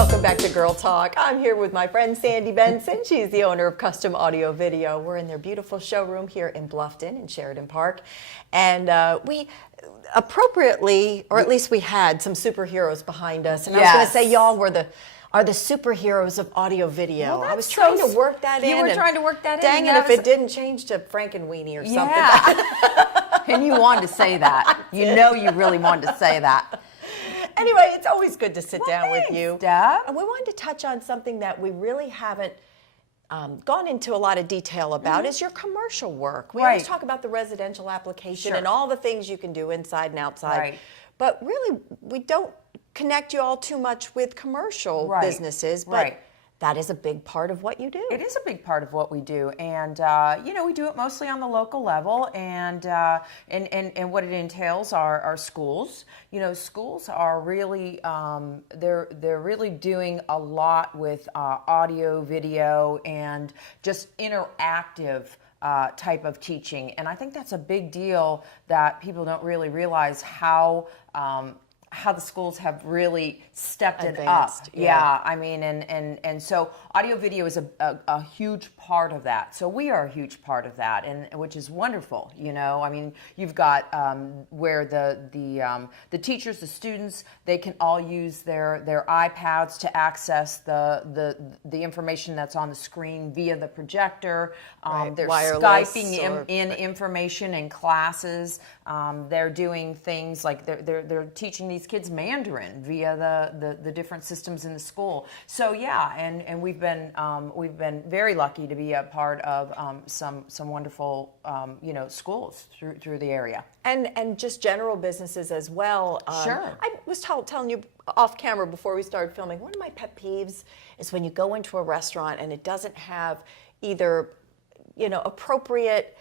Welcome back to Girl Talk. I'm here with my friend Sandy Benson. She's the owner of Custom Audio Video. We're in their beautiful showroom here in Bluffton in Sheridan Park. And we appropriately, or at least we had some superheroes behind us. And I was going to say y'all are the superheroes of audio video. Well, I was trying to work that in. You were trying to work that in. Dang it, if it didn't change to Frank and Weenie or something. Yeah. And you wanted to say that. You know you really wanted to say that. Anyway, it's always good to sit down with you. Deb. And we wanted to touch on something that we really haven't gone into a lot of detail about is your commercial work. We always talk about the residential application and all the things you can do inside and outside. But really, we don't connect you all too much with commercial businesses. But that is a big part of what you do. It is a big part of what we do, and you know, we do it mostly on the local level, and what it entails are schools. You know, schools are really they're really doing a lot with audio, video, and just interactive type of teaching, and I think that's a big deal that people don't really realize how the schools have really stepped it up. Yeah, I mean, and so audio video is a huge part of that. So we are a huge part of that, and which is wonderful. You know, I mean, you've got where the teachers, the students, they can all use their iPads to access the information that's on the screen via the projector. They're Skyping in information in classes. They're doing things like they're teaching these kids Mandarin via the different systems in the school. So yeah, and we've been very lucky to be a part of some wonderful you know, schools through the area, and just general businesses as well. Sure. I was telling you off camera before we started filming, one of my pet peeves is when you go into a restaurant and it doesn't have either, you know, appropriate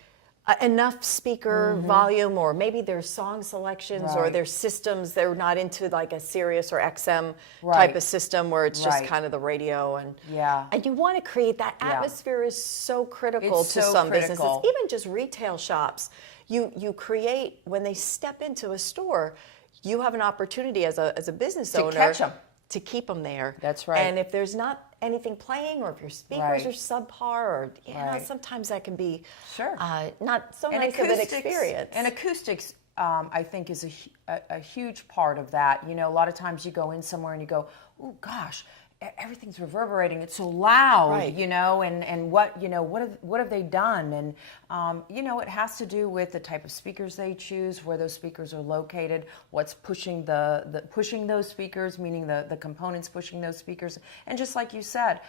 enough speaker volume, or maybe there's song selections or there's systems they're not into, like a Sirius or XM type of system where it's just kind of the radio, and you want to create that atmosphere is so critical to some businesses, even just retail shops. You create, when they step into a store, you have an opportunity as a business owner to catch them, to keep them there. That's right. And if there's not anything playing, or if your speakers are subpar, or you know, sometimes that can be not so nice of an experience. And acoustics, I think, is a huge part of that. You know, a lot of times you go in somewhere and you go, oh gosh, everything's reverberating, it's so loud, you know, and what, you know, what have they done? And you know, it has to do with the type of speakers they choose, where those speakers are located, what's pushing pushing those speakers, meaning the components pushing those speakers. And just like you said,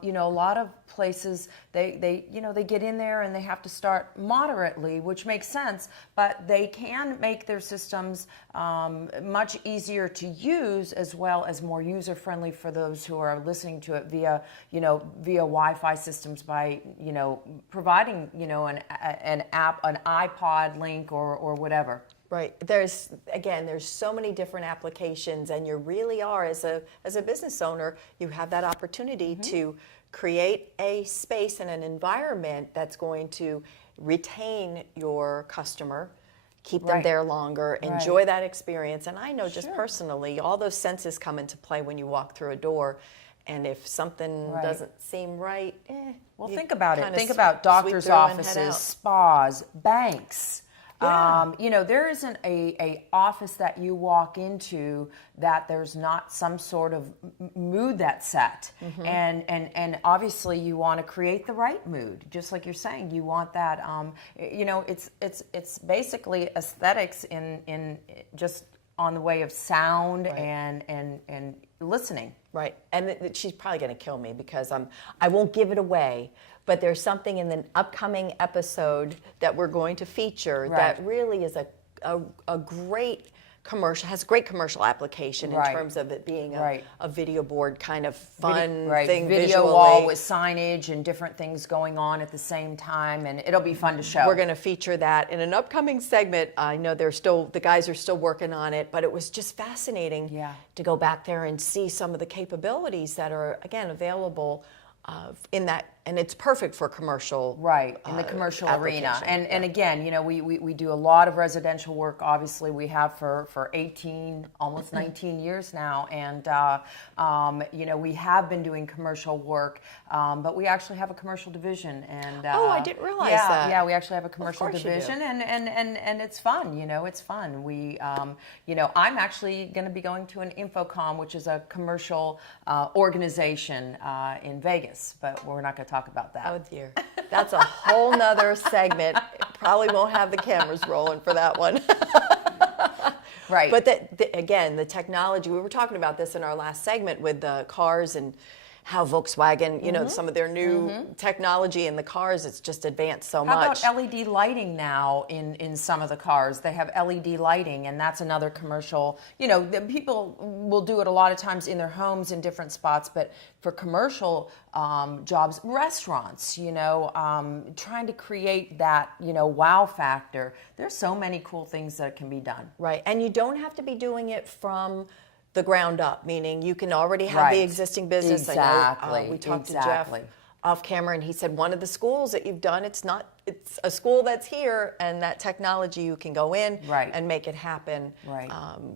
you know, a lot of places they you know, they get in there and they have to start moderately, which makes sense, but they can make their systems much easier to use, as well as more user friendly for those who are listening to it via, you know, via Wi-Fi systems, by, you know, providing, you know, an app, an iPod link, or whatever. Right. There's so many different applications, and you really are, as a business owner, you have that opportunity to create a space and an environment that's going to retain your customer, keep them there longer, enjoy that experience. And I know just personally, all those senses come into play when you walk through a door. And if something doesn't seem right, well, think about it. Think about doctors' offices, spas, banks. You know, there isn't a office that you walk into that there's not some sort of mood that's set. And obviously you want to create the right mood, just like you're saying. You want that, you know, it's basically aesthetics in just on the way of sound and listening. Right, and she's probably going to kill me because I won't give it away, but there's something in the upcoming episode that we're going to feature that really is a great commercial, has great commercial application in terms of it being a video board kind of fun thing, video visually. wall with signage and different things going on at the same time, and it'll be fun to show. We're going to feature that in an upcoming segment. I know the guys are still working on it, but it was just fascinating to go back there and see some of the capabilities that are, again, available in that and it's perfect for commercial. Right, in the commercial arena. application. And again, you know, we do a lot of residential work. Obviously, we have for 18, almost 19 years now. And, you know, we have been doing commercial work, but we actually have a commercial division. And Oh, I didn't realize yeah, that. Yeah, we actually have a commercial course you do. division. And it's fun, you know, it's fun. We, you know, I'm actually going to be going to an Infocom, which is a commercial organization in Vegas, but we're not going to talk about that. Oh dear, that's a whole nother segment. Probably won't have the cameras rolling for that one. Right. But again, the technology, we were talking about this in our last segment with the cars and how Volkswagen, you know, some of their new technology in the cars, it's just advanced so much. How about LED lighting now in some of the cars? They have LED lighting, and that's another commercial. You know, people will do it a lot of times in their homes in different spots, but for commercial jobs, restaurants, you know, trying to create that, you know, wow factor. There's so many cool things that can be done. Right, and you don't have to be doing it from the ground up, meaning you can already have the Right. existing business. Exactly. I know, we talked to Exactly. Jeff off camera, and he said one of the schools that you've done, it's a school that's here, and that technology you can go in Right. and make it happen Right.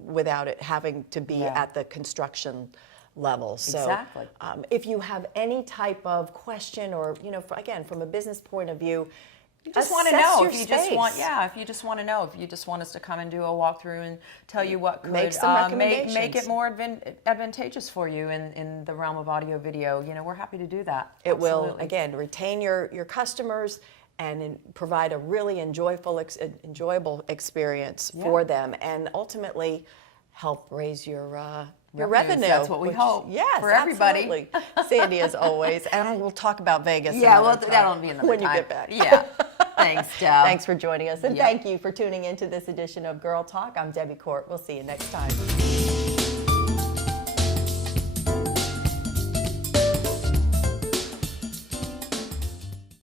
without it having to be Yeah. at the construction level. So Exactly. if you have any type of question, or, you know, again, from a business point of view, You just want to assess know your if you just space. want, yeah. If you just want to know, if you just want us to come and do a walkthrough and tell you what could Make some recommendations. make it more advantageous for you in the realm of audio video, you know, we're happy to do that. It will, Absolutely. again, retain your customers and provide a really enjoyable experience for them, and ultimately help raise your revenue. That's what we hope. Yes, for everybody. absolutely. Sandy, as always, and we'll talk about Vegas. Yeah, well, another time that'll be another when time. you get back. Yeah. Thanks, Deb. Thanks for joining us, and Yeah. thank you for tuning into this edition of Girl Talk. I'm Debbie Court. We'll see you next time.